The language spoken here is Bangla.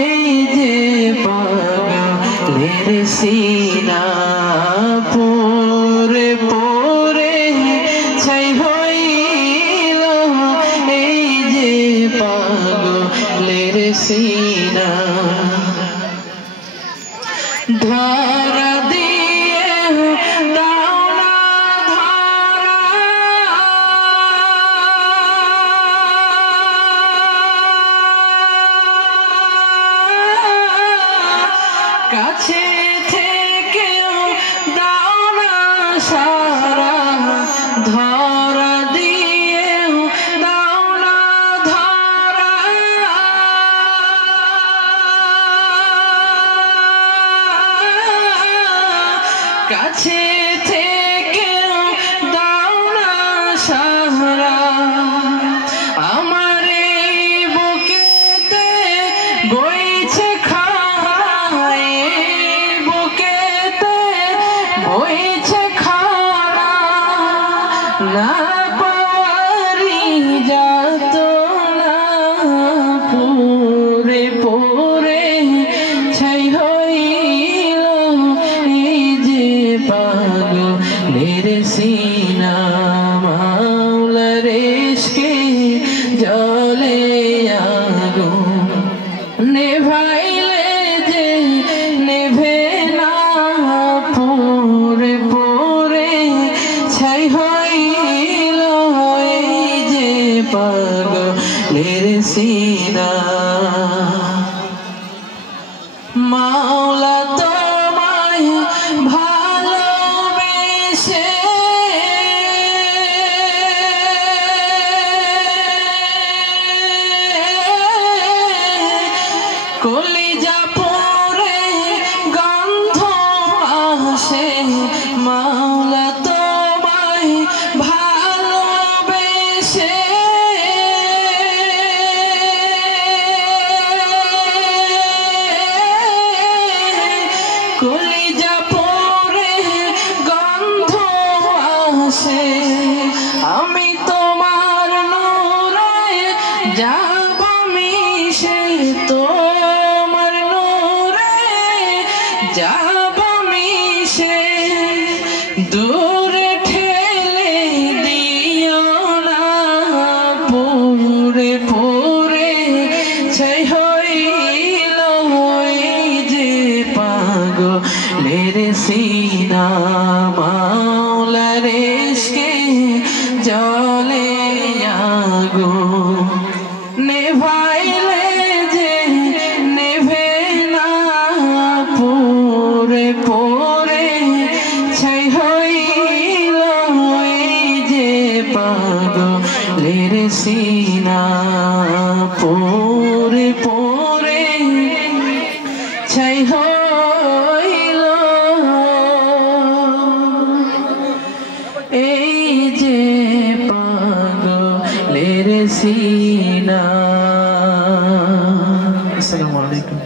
এই যে পাগলের সিনা পরে পরে ছাই হইল এই যে পাগলের সিনা ধরা দিয়ে দাও না ধরা কাছে থেকেও দাও না সারা ধরা দিয়েও দাও না ধরা কাছে থেকেও দাও না সারা আমার এই বুকেতে বইছে খায় বুকেতে বইছে খারা না পারি যাত না পুরে পুরে ছাই হইল এই যে পাগলের সিনা মাওলার ইশকে জ্বলে আগুন নেভাইলে যে নেভে না পুরে পুরে ছাই হইল এই যে পাগলের সিনা মাওলা তোমায় ভালোবেসে কলিজা পরে গন্ধ আসে মাওলা তোমায় ভালোবেসে কলিজা পরে গন্ধ আসে আমি তোমার নূরে যাব মিশে তোমার নূরে যাব মিশে দূরে ঠেলে দিও না পুরে পুরে ছাই হইল এই যে পাগলের সিনা মাওলার ইশকে জ্বলে আগুন নেভাইলে যে নেভে না পুরে পুরে ছাই হইল এই যে পাগলের সিনা পুরে পুরে ছাই হইল এই যে পাগলের সিনা। আসসালামু আলাইকুম।